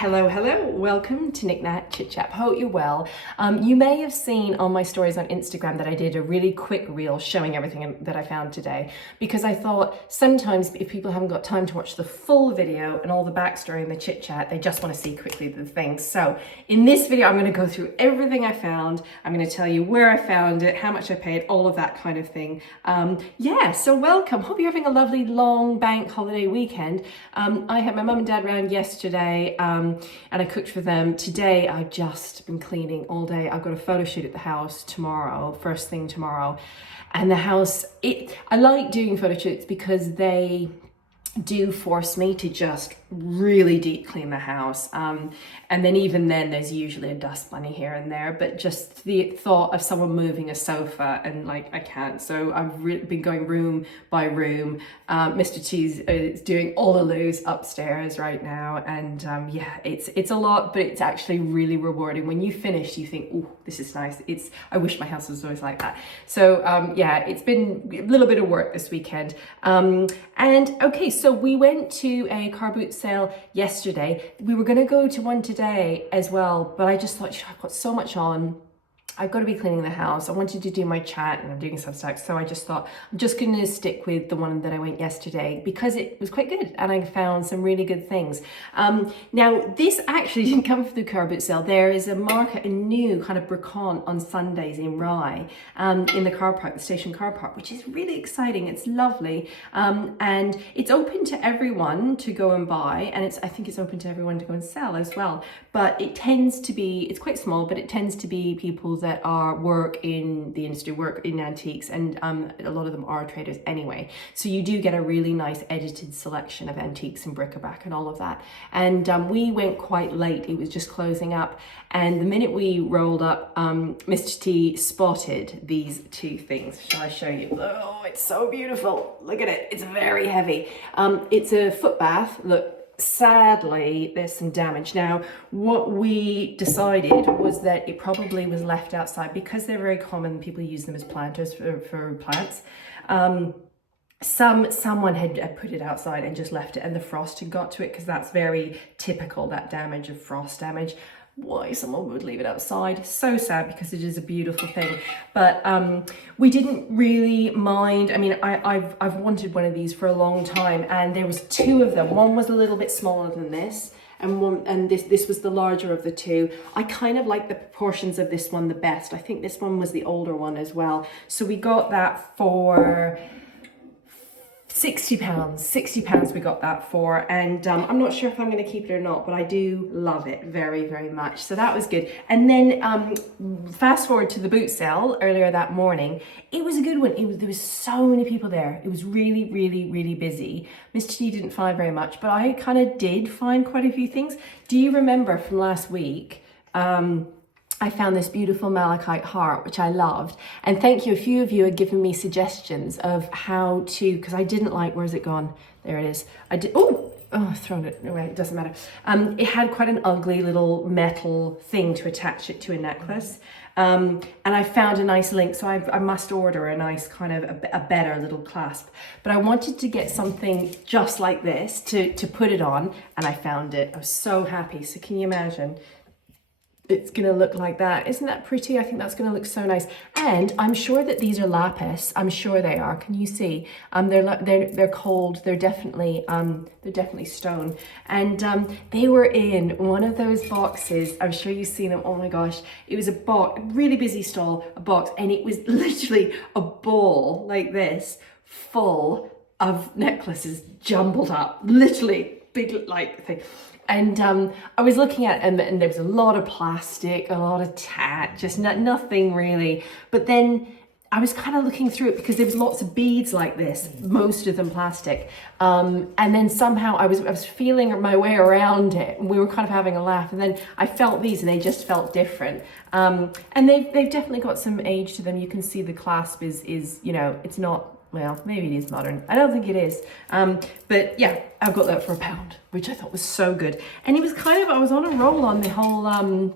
Hello, welcome to Knick, Knack, Chit Chat. Hope you're well. You may have seen on my stories on Instagram that I did a really quick reel showing everything that I found today, because I thought sometimes if people haven't got time to watch the full video and all the backstory and the chit chat, they just want to see quickly the things. So in this video, I'm going to go through everything I found. I'm going to tell you where I found it, how much I paid, all of that kind of thing. So welcome. Hope you're having a lovely long bank holiday weekend. I had my mum and dad round yesterday. And I cooked for them. Today, I've just been cleaning all day. I've got a photo shoot at the house tomorrow, first thing tomorrow. And the house, I like doing photo shoots because they do force me to just really deep clean the house. And then even then there's usually a dust bunny here and there, but just the thought of someone moving a sofa and like, I can't. So I've been going room by room. Mr. T's is doing all the loos upstairs right now. And it's a lot, but it's actually really rewarding. When you finish, you think, oh, this is nice. I wish my house was always like that. So it's been a little bit of work this weekend. So we went to a car boot sale yesterday. We were going to go to one today as well, but I just thought, I've got so much on. I've got to be cleaning the house. I wanted to do my chat and I'm doing Substack. So I just thought I'm just going to stick with the one that I went yesterday because it was quite good and I found some really good things. Now this actually didn't come from the car boot sale. There is a market, a new kind of bricant on Sundays in Rye, in the car park, the station car park, which is really exciting. It's lovely. And it's open to everyone to go and buy. And I think it's open to everyone to go and sell as well. But it tends to be, it's quite small, but it tends to be people that work in the industry, work in antiques, and a lot of them are traders anyway. So you do get a really nice edited selection of antiques and bric-a-brac and all of that. And we went quite late. It was just closing up. And the minute we rolled up, Mr. T spotted these two things. Shall I show you? Oh, it's so beautiful. Look at it. It's very heavy. It's a foot bath. Look. Sadly, there's some damage. Now, what we decided was that it probably was left outside because they're very common. People use them as planters for plants. Someone had put it outside and just left it, and the frost had got to it because that's very typical, that damage of frost damage. Why someone would leave it outside. So sad because it is a beautiful thing. But we didn't really mind. I mean, I've wanted one of these for a long time, and there was two of them. One was a little bit smaller than this, and this was the larger of the two. I kind of like the proportions of this one the best. I think this one was the older one as well. So we got that for £60 we got that for, and I'm not sure if I'm going to keep it or not, but I do love it very, very much. So that was good. And then fast forward to the boot sale earlier that morning. It was a good one. There was so many people there. It was really, really, really busy. Mr. T didn't find very much, but I kind of did find quite a few things. Do you remember from last week? I found this beautiful malachite heart, which I loved. And thank you. A few of you had given me suggestions of how to, because I didn't like, where's it gone? There it is. I've thrown it away. It doesn't matter. It had quite an ugly little metal thing to attach it to a necklace. And I found a nice link. So I must order a nice kind of a better little clasp. But I wanted to get something just like this to put it on. And I found it. I was so happy. So can you imagine? It's going to look like that. Isn't that pretty? I think that's going to look so nice. And I'm sure that these are lapis. I'm sure they are. Can you see? They're cold. They're definitely stone. And they were in one of those boxes. I'm sure you've seen them. Oh my gosh. It was a box, really busy stall, a box. And it was literally a ball like this full of necklaces jumbled up. Literally big like thing. And I was looking at it, and there was a lot of plastic, a lot of tat, just nothing really. But then I was kind of looking through it because there was lots of beads like this, most of them plastic. And then somehow I was feeling my way around it, and we were kind of having a laugh. And then I felt these, and they just felt different. And they've definitely got some age to them. You can see the clasp is it's not. Well, maybe it is modern. I don't think it is. But yeah, I got that for £1, which I thought was so good. And it was I was on a roll on the whole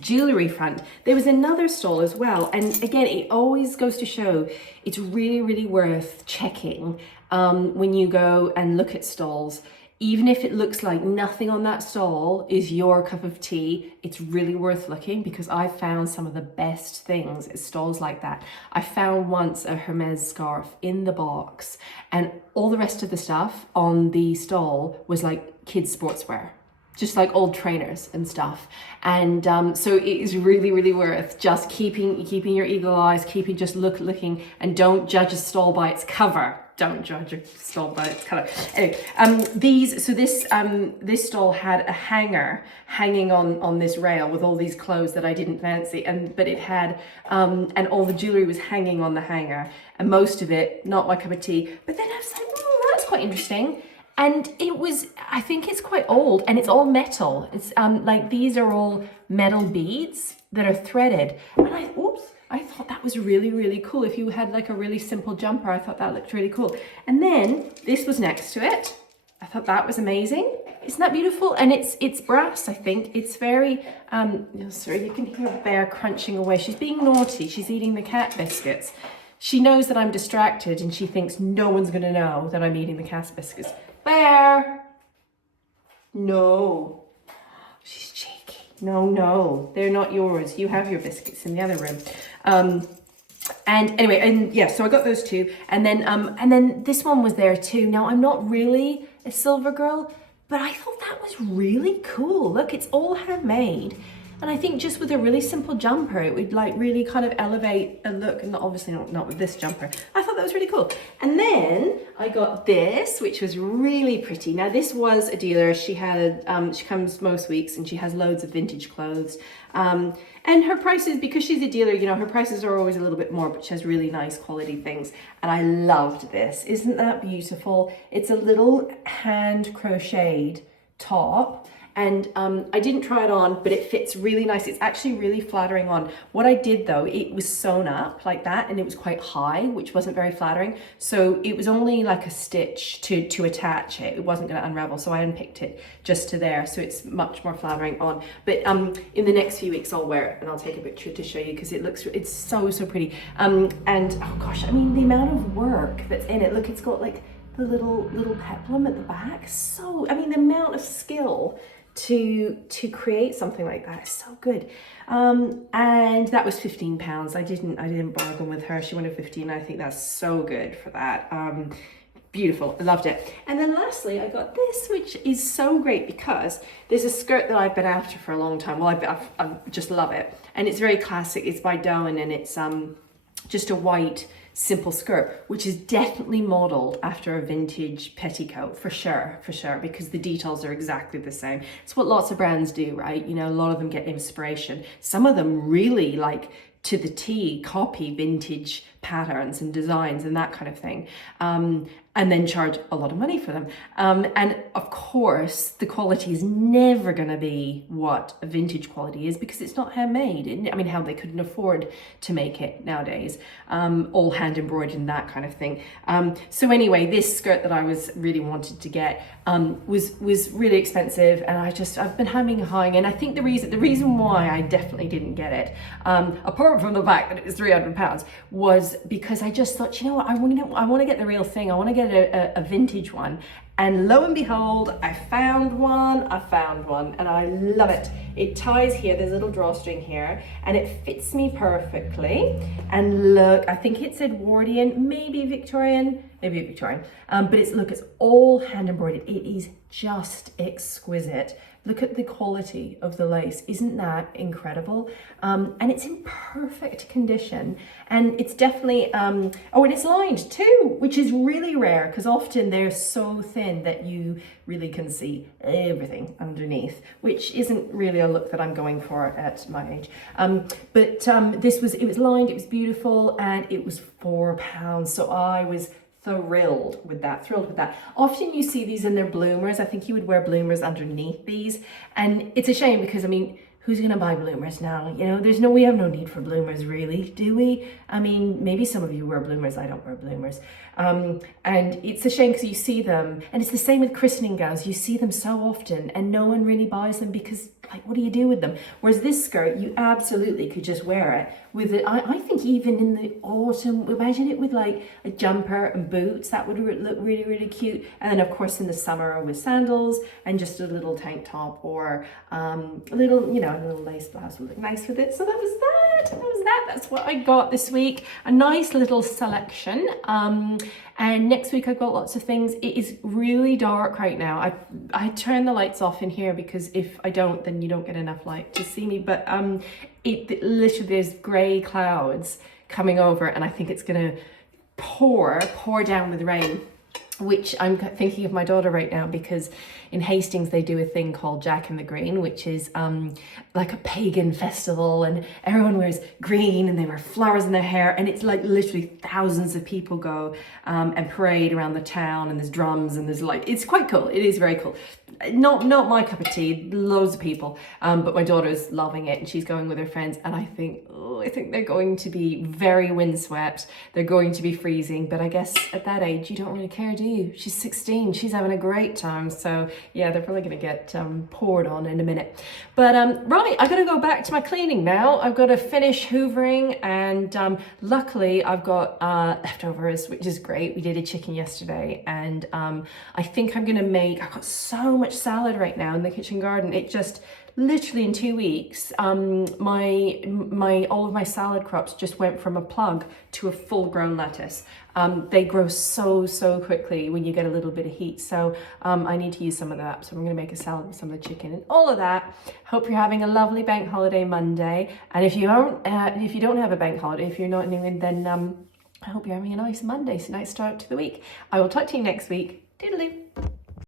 jewellery front. There was another stall as well. And again, it always goes to show it's really, really worth checking when you go and look at stalls. even if it looks like nothing on that stall is your cup of tea, it's really worth looking, because I found some of the best things at stalls like that. I found once a Hermes scarf in the box, and all the rest of the stuff on the stall was like kids sportswear, just like old trainers and stuff. And so it is really, really worth just keeping your eagle eyes, just looking, and don't judge a stall by its cover. Don't judge a stall by its color. Anyway, this stall had a hanger hanging on this rail with all these clothes that I didn't fancy, but it had and all the jewelry was hanging on the hanger, and most of it not my cup of tea. But then I was like, oh, that's quite interesting. And it was, I think it's quite old, and it's all metal. It's like these are all metal beads that are threaded. And I thought that was really, really cool. If you had like a really simple jumper, I thought that looked really cool. And then this was next to it. I thought that was amazing. Isn't that beautiful? And it's brass, I think. It's very, sorry, you can hear Bear crunching away. She's being naughty. She's eating the cat biscuits. She knows that I'm distracted, and she thinks no one's gonna know that I'm eating the cat biscuits. Bear! No. She's cheeky. No, they're not yours. You have your biscuits in the other room. And anyway, and yeah, so I got those two, and then this one was there too. Now, I'm not really a silver girl, but I thought that was really cool. Look, it's all handmade. And I think just with a really simple jumper, it would like really kind of elevate a look, and obviously not with this jumper. I thought that was really cool. And then I got this, which was really pretty. Now, this was a dealer. She had, she comes most weeks, and she has loads of vintage clothes. And her prices, because she's a dealer, you know, her prices are always a little bit more, but she has really nice quality things. And I loved this. Isn't that beautiful? It's a little hand crocheted top. And I didn't try it on, but it fits really nice. It's actually really flattering on. What I did though, it was sewn up like that, and it was quite high, which wasn't very flattering. So it was only like a stitch to attach it. It wasn't gonna unravel, so I unpicked it just to there. So it's much more flattering on. But in the next few weeks I'll wear it, and I'll take a picture to show you, because it's so pretty. And oh gosh, I mean, the amount of work that's in it. Look, it's got like the little peplum at the back. So, I mean, the amount of skill to create something like that is so good. And that was £15. I didn't bargain with her. She wanted 15. I think that's so good for that. Beautiful. I loved it. And then lastly, I got this, which is so great because there's a skirt that I've been after for a long time. Well, I just love it. And it's very classic. It's by Doan, and it's just a white simple skirt, which is definitely modeled after a vintage petticoat, for sure, because the details are exactly the same. It's what lots of brands do, right? You know, a lot of them get inspiration. Some of them really, like, to the T, copy vintage patterns and designs and that kind of thing, and then charge a lot of money for them. And of course, the quality is never going to be what a vintage quality is, because it's not handmade. I mean, how they couldn't afford to make it nowadays, all hand embroidered and that kind of thing. So anyway, this skirt that I was really wanted to get was really expensive, and I've been humming and hawing. And I think the reason why I definitely didn't get it, apart from the fact that it was £300, was because I just thought, you know what, I want to get the real thing. I want to get a vintage one. And lo and behold, I found one, and I love it. It ties here, there's a little drawstring here, and it fits me perfectly. And look, I think it's Edwardian, maybe Victorian, but it's all hand embroidered. It is just exquisite. Look at the quality of the lace. Isn't that incredible? And it's in perfect condition. And it's definitely, and it's lined too, which is really rare, because often they're so thin that you really can see everything underneath, which isn't really a look that I'm going for at my age. But it was lined, it was beautiful, and it was £4. So I was thrilled with that. Often you see these in their bloomers. I think you would wear bloomers underneath these, and it's a shame because, I mean, who's gonna buy bloomers now? You know, we have no need for bloomers really, do we? I mean, maybe some of you wear bloomers, I don't wear bloomers. And it's a shame because you see them, and it's the same with christening gowns, you see them so often and no one really buys them because, like, what do you do with them? Whereas this skirt, you absolutely could just wear it with it. I think even in the autumn, imagine it with like a jumper and boots, that would look really, really cute. And then of course in the summer with sandals and just a little tank top or a little lace blouse would look nice with it. So that was that. That's what I got this week. A nice little selection. And next week I've got lots of things. It is really dark right now. I turn the lights off in here because if I don't, then you don't get enough light to see me. But it literally, there's grey clouds coming over, and I think it's gonna pour down with rain, which I'm thinking of my daughter right now, because in Hastings they do a thing called Jack in the Green, which is like a pagan festival, and everyone wears green and they wear flowers in their hair, and it's like literally thousands of people go and parade around the town, and there's drums and there's like, it's quite cool. It is very cool. Not my cup of tea, loads of people, but my daughter's loving it and she's going with her friends, and I think they're going to be very windswept. They're going to be freezing, but I guess at that age you don't really care, do you? She's 16, she's having a great time, so yeah, they're probably gonna get poured on in a minute. But right, I gotta go back to my cleaning now. I've got to finish hoovering, and luckily I've got leftovers, which is great. We did a chicken yesterday, and I think I'm gonna I've got so much salad right now in the kitchen garden. It just literally in 2 weeks, all of my salad crops just went from a plug to a full-grown lettuce. They grow so quickly when you get a little bit of heat. So I need to use some of that. So I'm going to make a salad with some of the chicken and all of that. Hope you're having a lovely bank holiday Monday. And if you don't have a bank holiday, if you're not in England, then I hope you're having a nice Monday. So nice start to the week. I will talk to you next week. Toodaloo.